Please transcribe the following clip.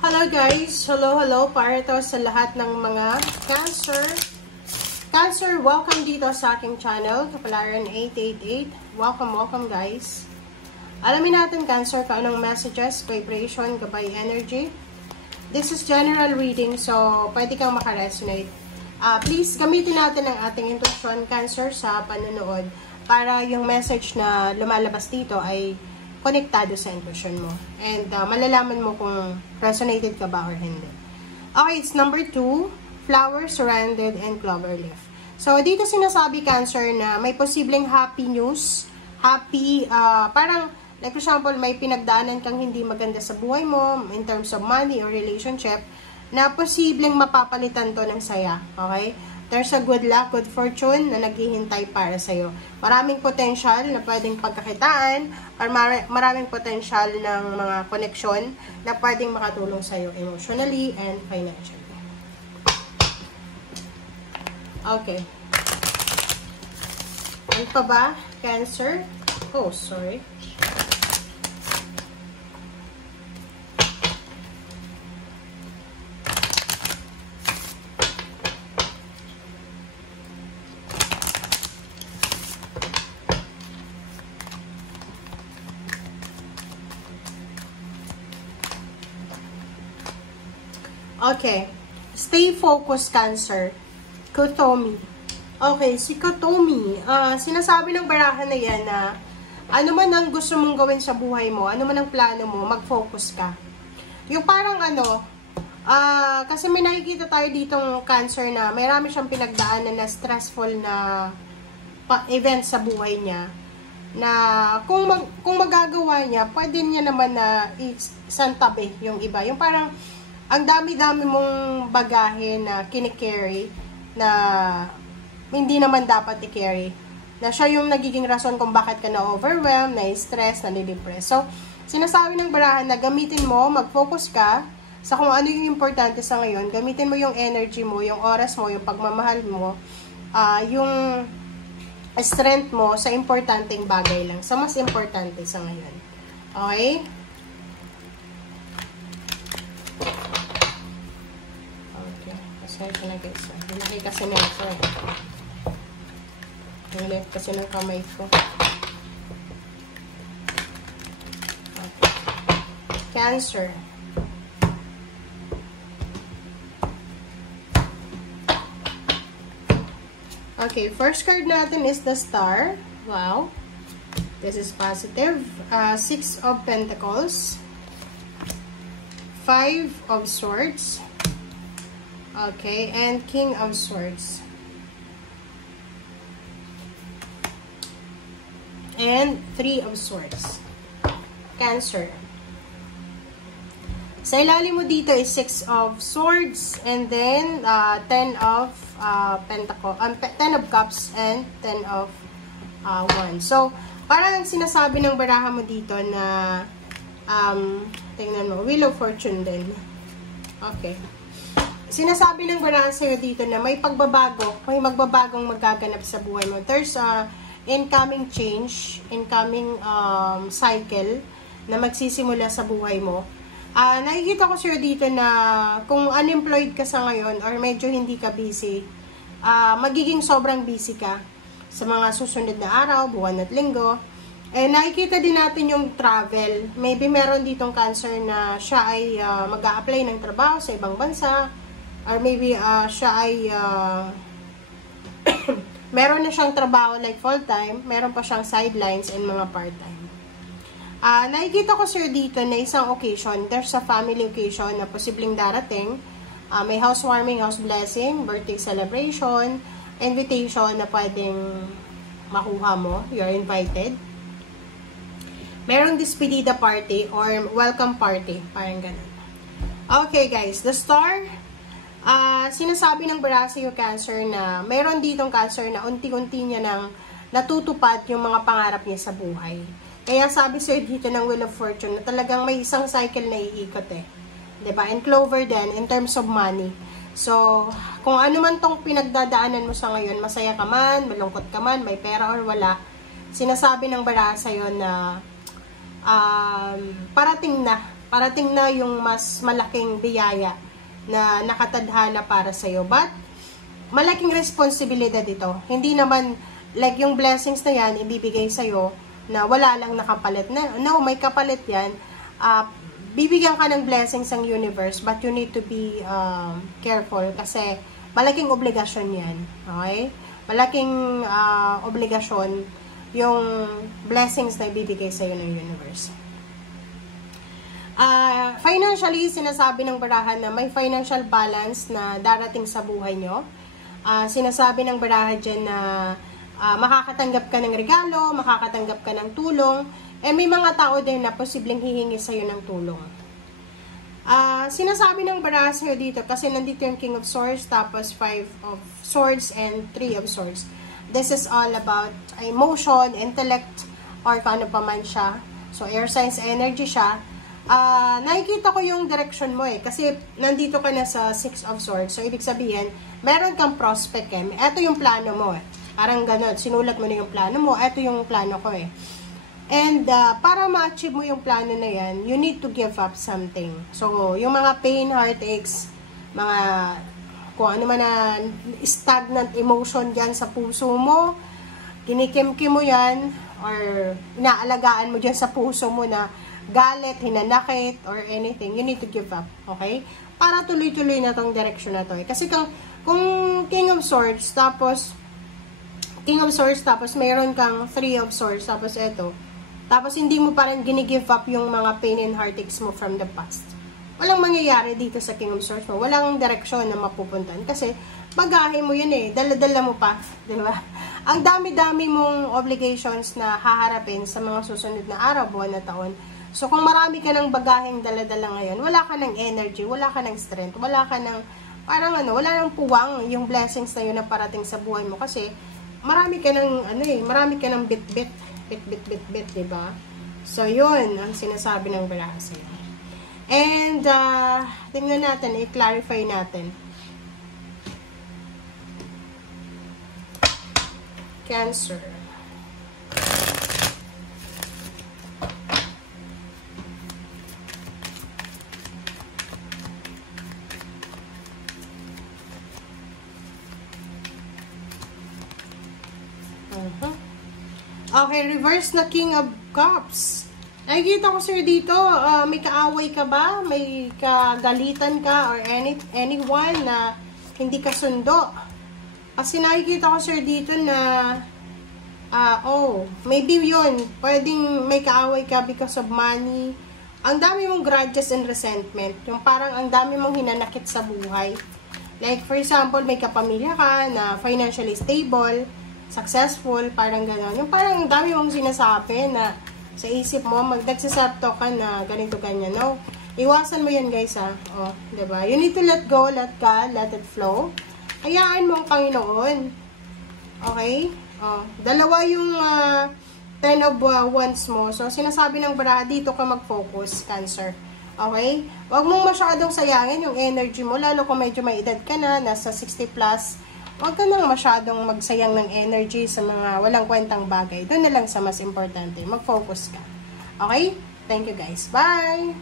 Hello guys! Hello para to sa lahat ng mga Cancer. Cancer, welcome dito sa aking channel, Kapalaran 888. Welcome guys. Alamin natin Cancer kung anong messages, vibration, gabay energy. This is general reading, so pwede kang makaresonate. Please gamitin natin ang ating intuition Cancer sa panonood para yung message na lumalabas dito ay konektado sa intuition mo. And malalaman mo kung resonated ka ba or hindi. Okay, it's number 2. Flower, surrounded, and clover leaf. So, dito sinasabi, Cancer, na may posibleng happy news. Happy, parang, like for example, may pinagdaanan kang hindi maganda sa buhay mo in terms of money or relationship na posibleng mapapalitan to ng saya. Okay? There's a good luck, good fortune na naghihintay para sa'yo. Maraming potential na pwedeng pagkakitaan or maraming potential ng mga koneksyon na pwedeng makatulong sa'yo emotionally and financially. Okay. Ano pa ba? Cancer? Oh, sorry. Okay. Stay focused, Cancer. Kotomi. Okay, si Kotomi. Sinasabi ng barahan na yan na ano man ang gusto mong gawin sa buhay mo, ano man ang plano mo, mag-focus ka. Yung parang kasi may nakikita tayo ditong Cancer na may rami siyang pinagdaanan na stressful na event sa buhay niya. Na kung magagawa niya, pwede niya naman na isantabi yung iba. Yung parang ang dami-dami mong bagahe na kinicarry na hindi naman dapat i-carry. Na siya yung nagiging rason kung bakit ka na-overwhelmed, na-stress, na-depress. So, sinasabi ng barahan na gamitin mo, mag-focus ka sa kung ano yung importante sa ngayon. Gamitin mo yung energy mo, yung oras mo, yung pagmamahal mo, yung strength mo sa importanteng bagay lang. Sa mas importante sa ngayon. Okay? Ito na guys. Malaki kasi na ito. Malaki kasi ng kamay ko. Okay. Cancer. Okay, first card natin is the Star. Wow. This is positive. 6 of Pentacles. 5 of Swords. Okay, and King of Swords. And 3 of Swords. Cancer. Sa ilalim mo dito is 6 of Swords and then 10 of Pentacles, 10 of Cups and 10 of Wands. So, parang sinasabi ng baraha mo dito na tingnan mo, Wheel of Fortune din. Okay. Sinasabi ng barahan sa'yo dito na may pagbabago, may magbabagong magaganap sa buhay mo. There's a incoming change, incoming cycle na magsisimula sa buhay mo. Nakikita ko sa'yo dito na kung unemployed ka sa ngayon or medyo hindi ka busy, magiging sobrang busy ka sa mga susunod na araw, buwan at linggo. Eh, nakikita din natin yung travel. Maybe meron ditong Cancer na siya ay mag-a-apply ng trabaho sa ibang bansa. Or maybe siya ay meron na siyang trabaho like full-time, meron pa siyang sidelines and mga part-time. Nakikita ko sir dito na isang occasion, there's a family occasion na posibleng darating. May housewarming, house blessing, birthday celebration, invitation na pwedeng makuha mo, you're invited. Merong despedida party or welcome party, parang ganun. Okay guys, the Star. Sinasabi ng Barasio Cancer na mayroon ditong Cancer na unti-unti niya nang natutupad yung mga pangarap niya sa buhay. Kaya sabi sir dito ng Wheel of Fortune na talagang may isang cycle na iikot eh. 'Di ba? And Clover din in terms of money. So, kung ano man tong pinagdadaanan mo sa ngayon, masaya ka man, malungkot ka man, may pera or wala, sinasabi ng Barasio na parating na parating na yung mas malaking biyaya na nakatadhana para sa'yo. But, malaking responsibilidad ito. Hindi naman, like yung blessings na yan, ibibigay sa'yo na wala lang nakapalit. No, may kapalit yan. Bibigyan ka ng blessings ng universe, but you need to be careful kasi malaking obligasyon yan. Okay? Malaking obligasyon yung blessings na ibibigay sa'yo ng universe. Financially, sinasabi ng barahan na may financial balance na darating sa buhay nyo. Sinasabi ng barahan dyan na makakatanggap ka ng regalo, makakatanggap ka ng tulong, may mga tao din na posibleng hihingi sa'yo ng tulong. Sinasabi ng barahan sa'yo dito, kasi nandito yung King of Swords, tapos 5 of Swords, and 3 of Swords. This is all about emotion, intellect, or kung ano pa man siya. So, air signs energy siya. Nakikita ko yung direction mo kasi nandito ka na sa 6 of Swords. So, ibig sabihin, meron kang prospect Ito yung plano mo Parang ganun, sinulat mo na yung plano mo. Ito yung plano ko And, para ma-achieve mo yung plano na yan, you need to give up something. So, yung mga pain, heartaches, mga kung ano man na stagnant emotion dyan sa puso mo, kinikimkim mo yan, or inaalagaan mo dyan sa puso mo na galit, hinanakit, or anything, you need to give up, okay? Para tuloy-tuloy na tong direction na to Kasi kung King of Swords, tapos mayroon kang 3 of Swords, tapos tapos hindi mo pa rin gini-give up yung mga pain and heartaches mo from the past. Walang mangyayari dito sa King of Swords mo. Walang direksyon na mapupuntan. Kasi, bagahe mo yun Dala-dala mo pa. Diba? Ang dami-dami mong obligations na haharapin sa mga susunod na araw, buwan na taon. So, kung marami ka ng bagaheng dala-dala ngayon, wala ka ng energy, wala ka ng strength, wala ka ng, wala ng puwang yung blessings na yun na parating sa buhay mo. Kasi, marami ka ng, marami ka ng bit-bit, diba? So, yun ang sinasabi ng baraha sa'yo. And, tingnan natin, i-clarify natin. Cancer. Okay, reverse na King of Cups. Nakikita ko sir dito, may kaaway ka ba? May kagalitan ka or anyone na hindi ka sundo? Kasi nakikita ko sir dito na maybe yun, pwedeng may kaaway ka because of money. Ang dami mong grudges and resentment. Yung parang ang dami mong hinanakit sa buhay. Like for example, may kapamilya ka na financially stable, successful, parang gano'n. Yung parang ang dami mong sinasabi na sa isip mo, nagsaself-talk ka na ganito, ganyan. No? Iwasan mo yan, guys, diba? You need to let go, let God, let it flow. Hayaan mo ang Panginoon. Okay? Dalawa yung 10 of Wands mo. So, sinasabi ng baraha, dito ka mag-focus, Cancer. Okay? Huwag mong masyadong sayangin yung energy mo, lalo kung medyo may edad ka na, nasa 60 plus. Huwag ka nang masyadong magsayang ng energy sa mga walang kwentang bagay. Doon na lang sa mas importante. Mag-focus ka. Okay? Thank you guys. Bye!